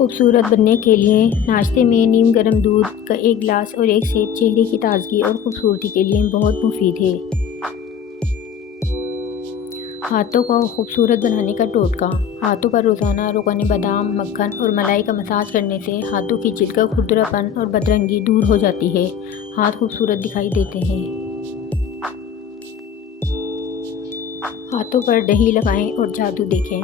खूबसूरत बनने के लिए नाश्ते में नीम गर्म दूध का 1 गिलास और 1 सेब चेहरे की ताजगी और खूबसूरती के लिए बहुत मुफीद है। हाथों को खूबसूरत बनाने का टोटका। हाथों पर रोज़ाना रोगान बादाम, मक्खन और मलाई का मसाज करने से हाथों की जिल्द का खुरदरापन और बदरंगी दूर हो जाती है। हाथ खूबसूरत दिखाई देते हैं। हाथों पर दही लगाएं और जादू देखें।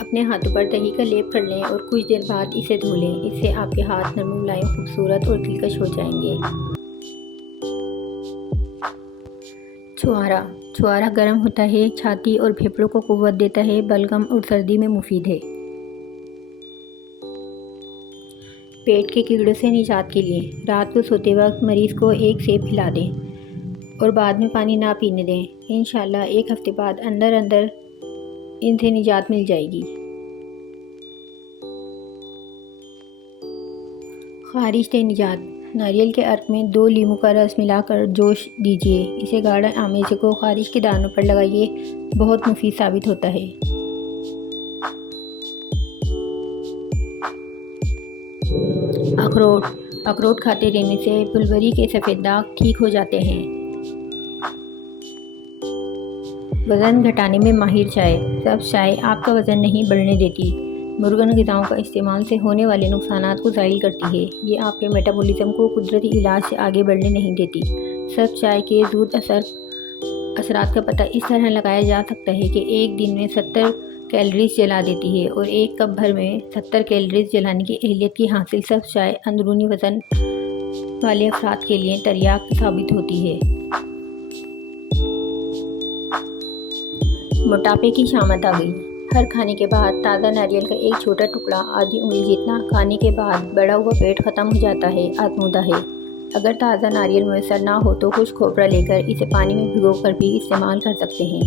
अपने हाथों पर दही का लेप कर लें और कुछ देर बाद इसे धो लें। इससे आपके हाथ नरम, मुलायम, खूबसूरत और दिलकश हो जाएंगे। छुआरा। छुआरा गर्म होता है, छाती और फेफड़ों को कुव्वत देता है, बलगम और सर्दी में मुफीद है। पेट के कीड़ों से निजात के लिए रात को सोते वक्त मरीज़ को 1 सेब खिला दें और बाद में पानी ना पीने दें। इंशाल्लाह 1 हफ्ते बाद अंदर अंदर इनसे निजात मिल जाएगी। खारिश से निजात। नारियल के अर्क में 2 लीमू का रस मिलाकर जोश दीजिए। इसे गाढ़ा आमेचे को खारिश के दानों पर लगाइए, बहुत मुफीद साबित होता है। अखरोट। अखरोट खाते रहने से पुलवरी के सफ़ेद दाग ठीक हो जाते हैं। वज़न घटाने में माहिर चाय। सब चाय आपका वज़न नहीं बढ़ने देती। मुर्गन ग़िज़ाओं का इस्तेमाल से होने वाले नुकसानात को ज़ाइल करती है। ये आपके मेटाबॉलिज्म को कुदरती इलाज से आगे बढ़ने नहीं देती। सब चाय के ज़ूद असरात का पता इस तरह लगाया जा सकता है कि 1 दिन में 70 कैलोरीज जला देती है और 1 कप भर में 70 कैलोरीज जलाने की अहलियत की हासिल सब चाय अंदरूनी वज़न वाले अफराद के लिए तर्याक साबित होती है। मोटापे की शामत आ गई। हर खाने के बाद ताज़ा नारियल का 1 छोटा टुकड़ा आधी उंगली जितना खाने के बाद बढ़ा हुआ पेट ख़त्म हो जाता है, आजमूदा है। अगर ताज़ा नारियल मुयस्सर ना हो तो खुश्क खोपरा लेकर इसे पानी में भिगोकर भी इस्तेमाल कर सकते हैं।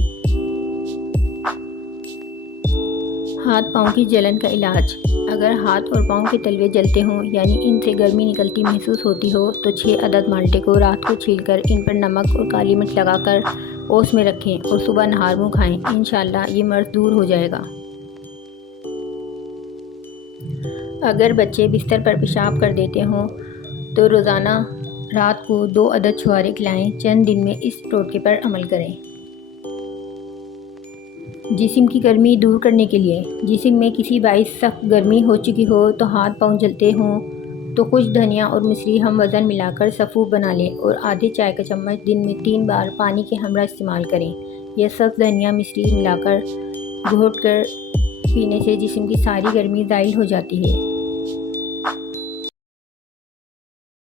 हाथ पाँव की जलन का इलाज। अगर हाथ और पाँव के तलवे जलते हों यानी इनसे गर्मी निकलती महसूस होती हो तो 6 अदद माल्टे को रात को छीलकर इन पर नमक और काली मिर्च लगाकर ओस में रखें और सुबह नहार मुँह खाएं। इंशाल्लाह ये मर्ज दूर हो जाएगा। अगर बच्चे बिस्तर पर पेशाब कर देते हों तो रोज़ाना रात को 2 अदद छुआरे खिलाएं। चंद दिन में इस टोटके पर अमल करें। जिस्म की गर्मी दूर करने के लिए। जिस्म में किसी बाइस सख्त गर्मी हो चुकी हो तो हाथ पाँव जलते हों तो कुछ धनिया और मिश्री हम वज़न मिलाकर सफ़ूफ बना लें और आधे चाय का चम्मच दिन में 3 बार पानी के हमरा इस्तेमाल करें। यह सब धनिया मिश्री मिलाकर घोट कर पीने से जिस्म की सारी गर्मी ज़ाइल हो जाती है।